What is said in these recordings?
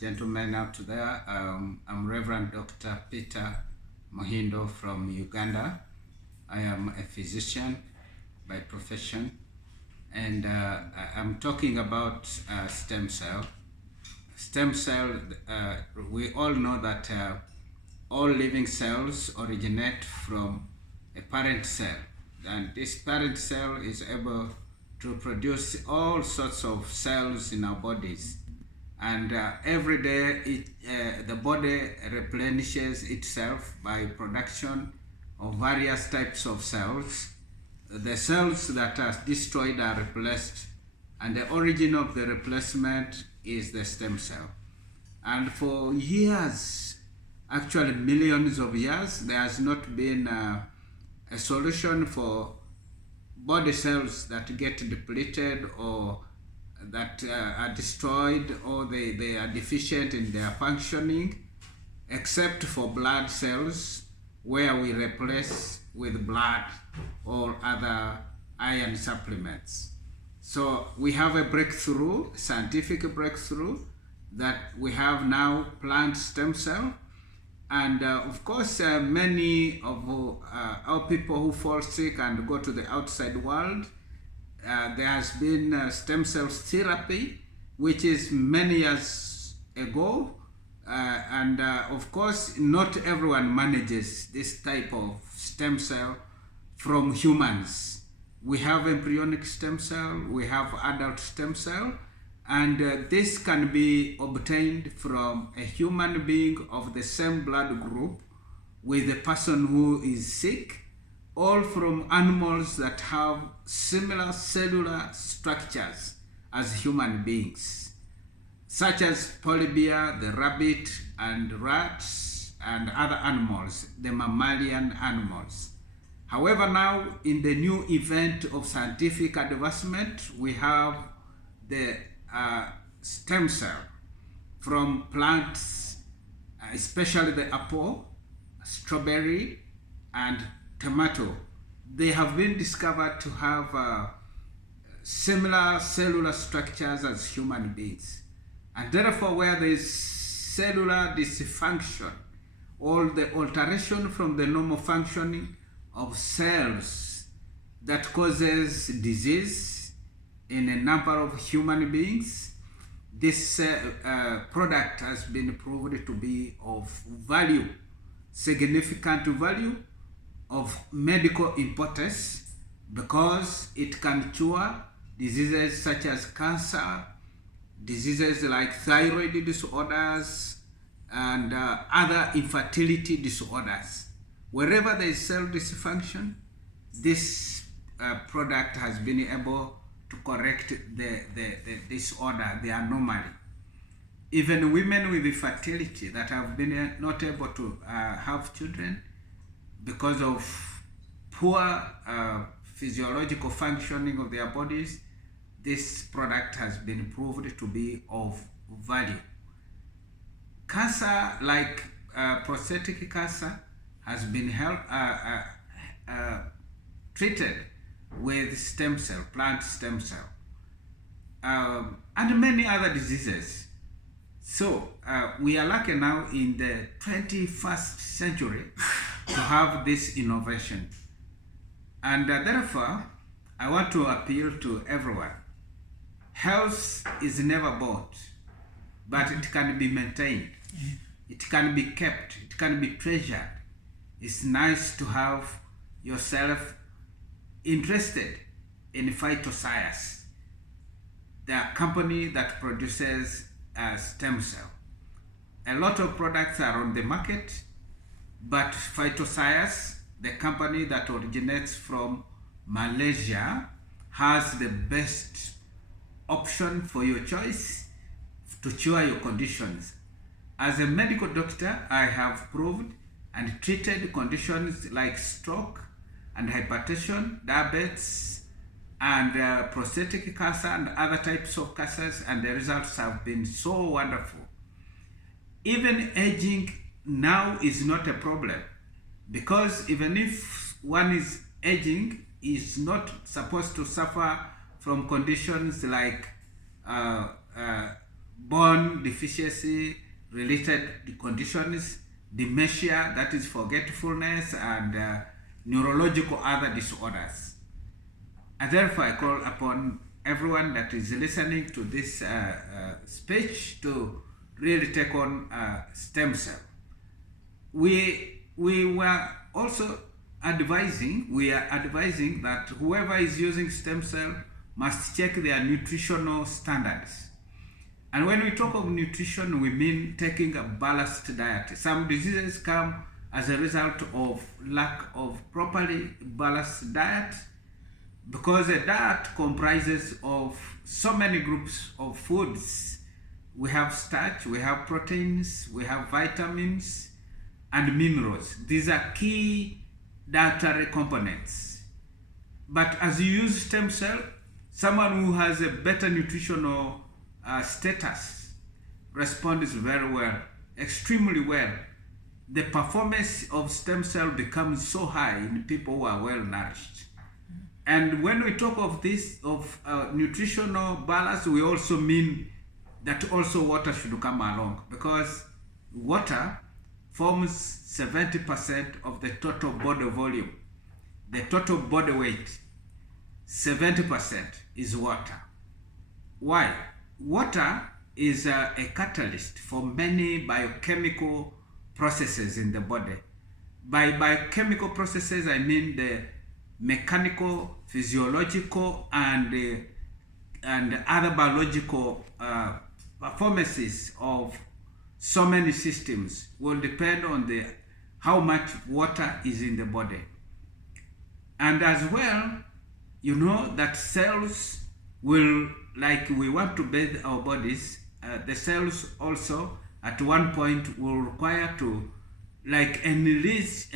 gentlemen out there. I'm Reverend Dr. Peter Mohindo from Uganda. I am a physician by profession, and I'm talking about stem cell. Stem cell, we all know that all living cells originate from a parent cell, and this parent cell is able to produce all sorts of cells in our bodies. And every day, the body replenishes itself by production of various types of cells. The cells that are destroyed are replaced, and the origin of the replacement is the stem cell. And for years, actually millions of years, there has not been a solution for body cells that get depleted or that are destroyed, or they are deficient in their functioning, except for blood cells, where we replace with blood or other iron supplements. So we have a breakthrough, scientific breakthrough, that we have now plant stem cell. And of course, many of our people who fall sick and go to the outside world, there has been stem cell therapy, which is many years ago. And of course, not everyone manages this type of stem cell from humans. We have embryonic stem cell, we have adult stem cell, and this can be obtained from a human being of the same blood group with a person who is sick, or from animals that have similar cellular structures as human beings, such as polybear, the rabbit and rats, and other animals, the mammalian animals. However, now in the new event of scientific advancement, we have the stem cell from plants, especially the apple, strawberry, and tomato. They have been discovered to have similar cellular structures as human beings. And therefore, where there is cellular dysfunction, or the alteration from the normal functioning of cells that causes disease in a number of human beings, this product has been proved to be of value, significant value, of medical importance, because it can cure diseases such as cancer, diseases like thyroid disorders, and other infertility disorders. Wherever there is cell dysfunction, this product has been able to correct the disorder, the anomaly. Even women with infertility that have been not able to have children because of poor physiological functioning of their bodies, this product has been proved to be of value. Cancer, like prostate cancer, has been treated with stem cell, plant stem cell, and many other diseases. So we are lucky now in the 21st century to have this innovation. And therefore, I want to appeal to everyone. Health is never bought, but it can be maintained. It can be kept. It can be treasured. It's nice to have yourself interested in phytoscience, the company that produces stem cell. A lot of products are on the market, but Phytoscience, the company that originates from Malaysia, has the best option for your choice to cure your conditions. As a medical doctor, I have proved and treated conditions like stroke and hypertension, diabetes, and prostate cancer and other types of cancers, and the results have been so wonderful. Even aging now is not a problem, because even if one is aging, is not supposed to suffer from conditions like bone deficiency related conditions, dementia, that is forgetfulness, and neurological other disorders. And therefore I call upon everyone that is listening to this speech to really take on stem cell. We were also advising that whoever is using stem cell must check their nutritional standards. And when we talk of nutrition, we mean taking a balanced diet. Some diseases come as a result of lack of properly balanced diet, because a diet comprises of so many groups of foods. We have starch, we have proteins, we have vitamins and minerals. These are key dietary components. But as you use stem cell, someone who has a better nutritional status responds very well, extremely well. The performance of stem cell becomes so high in people who are well nourished. And when we talk of this, of nutritional balance, we also mean that also water should come along, because water forms 70% of the total body volume. The total body weight, 70% is water. Why? Water is a catalyst for many biochemical processes in the body. By biochemical processes, I mean the mechanical, physiological, and other biological performances of so many systems will depend on how much water is in the body. And as well, you know that cells will, like we want to bathe our bodies, the cells also at one point will require to like enlist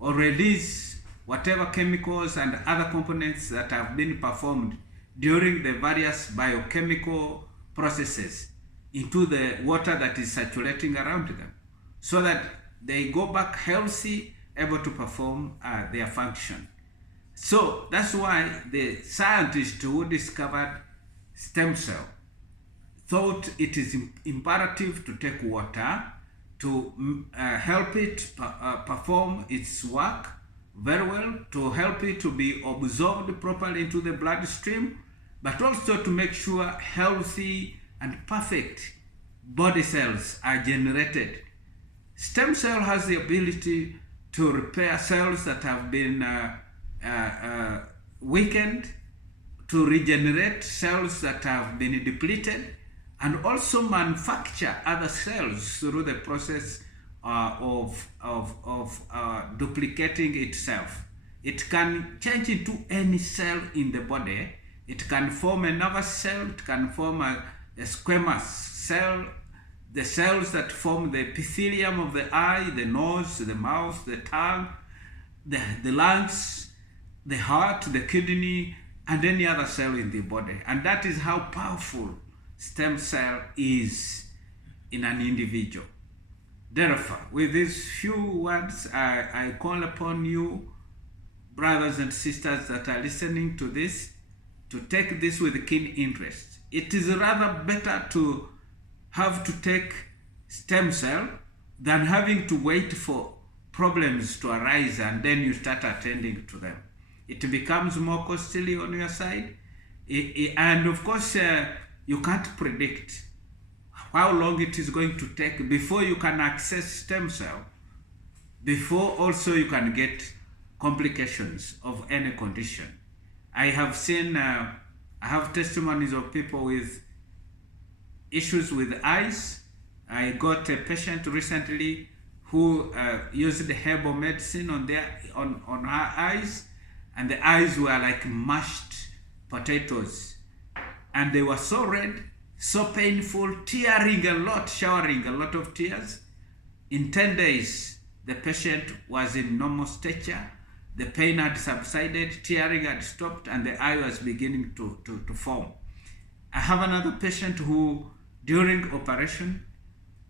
or release whatever chemicals and other components that have been performed during the various biochemical processes into the water that is circulating around them, so that they go back healthy, able to perform their function. So that's why the scientists who discovered stem cell thought it is imperative to take water to help it perform its work very well, to help it to be absorbed properly into the bloodstream, but also to make sure healthy and perfect body cells are generated. Stem cell has the ability to repair cells that have been weakened, to regenerate cells that have been depleted, and also manufacture other cells through the process of duplicating itself. It can change into any cell in the body. It can form a nervous cell, it can form a squamous cell, the cells that form the epithelium of the eye, the nose, the mouth, the tongue, the lungs, the heart, the kidney, and any other cell in the body. And that is how powerful stem cell is in an individual. Therefore, with these few words, I call upon you, brothers and sisters that are listening to this, to take this with keen interest. It is rather better to have to take stem cell than having to wait for problems to arise and then you start attending to them. It becomes more costly on your side. And of course, you can't predict how long it is going to take before you can access stem cell, before also you can get complications of any condition. I have seen, I have testimonies of people with issues with eyes. I got a patient recently who used herbal medicine on her eyes, and the eyes were like mashed potatoes, and they were so red, so painful, tearing a lot, showering a lot of tears. In 10 days, the patient was in normal stature. The pain had subsided, tearing had stopped, and the eye was beginning to form. I have another patient who, during operation,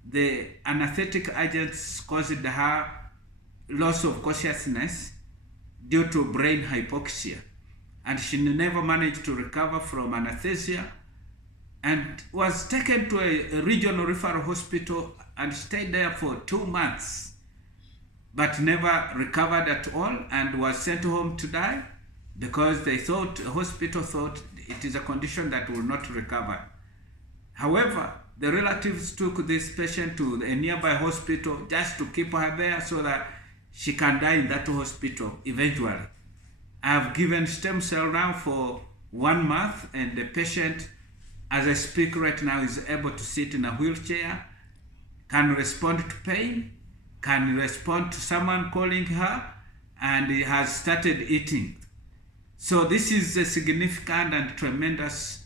the anesthetic agents caused her loss of consciousness due to brain hypoxia, and she never managed to recover from anesthesia. and was taken to a regional referral hospital and stayed there for 2 months, but never recovered at all, and was sent home to die because the hospital thought it is a condition that will not recover. However, the relatives took this patient to a nearby hospital just to keep her there so that she can die in that hospital eventually. I have given stem cell now for 1 month, and the patient, as I speak right now, is able to sit in a wheelchair, can respond to pain, can respond to someone calling her, and he has started eating. So this is a significant and tremendous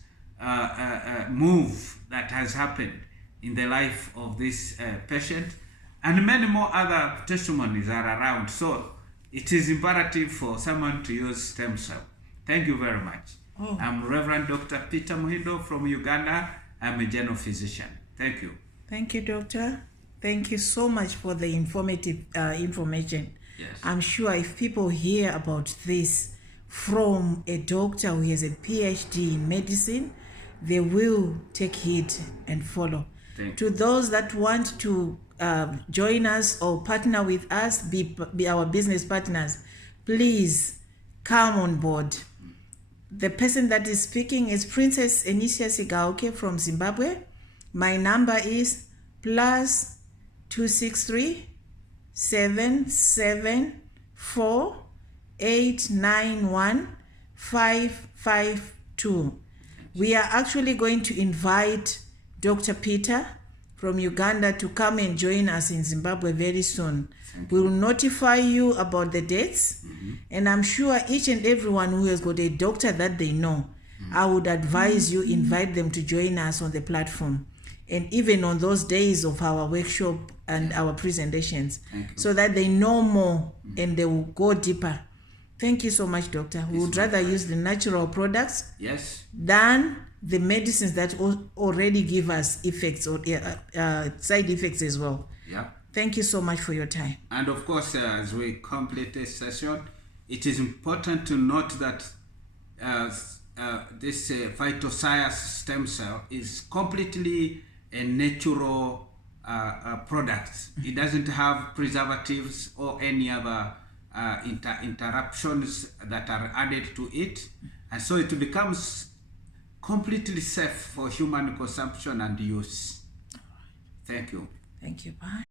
move that has happened in the life of this patient, and many more other testimonies are around. So it is imperative for someone to use stem cell. Thank you very much. Oh. I'm Reverend Dr. Peter Muhindo from Uganda. I'm a general physician. Thank you. Thank you, doctor. Thank you so much for the informative information. Yes. I'm sure if people hear about this from a doctor who has a PhD in medicine, they will take heed and follow. Thank To those that want to join us or partner with us, be our business partners, please come on board. The person that is speaking is Princess Enicia Sigauke from Zimbabwe. My number is +263 774 891 552. We are actually going to invite Dr. Peter from Uganda to come and join us in Zimbabwe very soon. We will notify you about the dates, and I'm sure each and everyone who has got a doctor that they know, I would advise you invite them to join us on the platform, and even on those days of our workshop and our presentations, so that they know more and they will go deeper. Thank you so much, doctor. We would rather use the natural products than the medicines that already give us effects or side effects as well. Yeah. Thank you so much for your time. And of course, as we complete this session, it is important to note that this phytoscience stem cell is completely a natural product. It doesn't have preservatives or any other interruptions that are added to it, and so it becomes completely safe for human consumption and use. Thank you. Thank you. Bye.